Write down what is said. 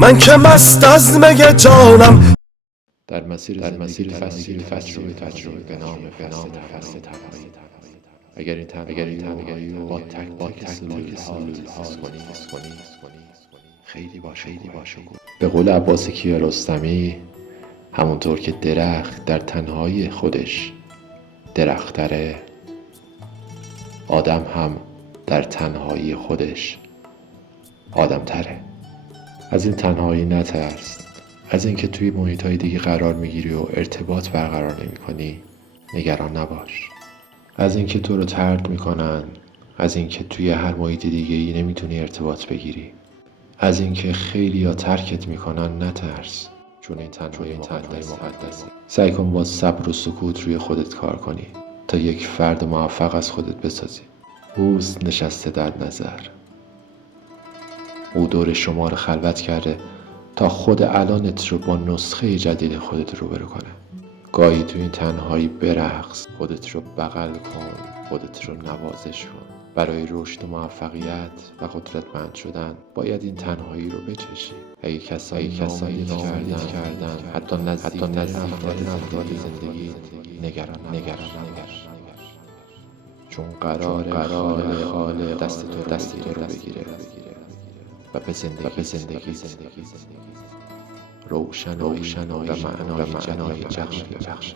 من که مست از می جانم. در مسیر فصلی تجربه به نام فصل تنهایی. اگر این تنهایی رو با تک سلول حس کنی خیلی باشه. به قول عباس کیارستمی، همونطور که درخت در تنهایی خودش درختره، آدم هم در تنهایی خودش آدم تره. از این تنهایی نترس، از اینکه توی محیط‌های دیگه قرار میگیری و ارتباط برقرار نمی‌کنی نگران نباش. از اینکه تو رو طرد میکنن، از اینکه توی هر محیط دیگه‌ای نمیتونی ارتباط بگیری، از اینکه خیلی‌ها ترکت میکنن نترس، چون این تنهایی مقدسه. سعی کن با صبر و سکوت روی خودت کار کنی تا یک فرد موفق از خودت بسازی. اوست نشسته در نظر، او دور شما رو خلوت کرده تا خود الانت رو با نسخه جدید خودت روبرو کنه. گاهی تو این تنهایی برقص، خودت رو بغل کن، خودت رو نوازش کن. برای رشد و موفقیت و قدرتمند شدن باید این تنهایی رو بچشی. اگه کسایی ناامید کردن حتی نزدیک افراد زندگی، نگران نباش. چون قرار خالق دست تو رو بگیره و به زندگی روشن و معنای جدید بخش.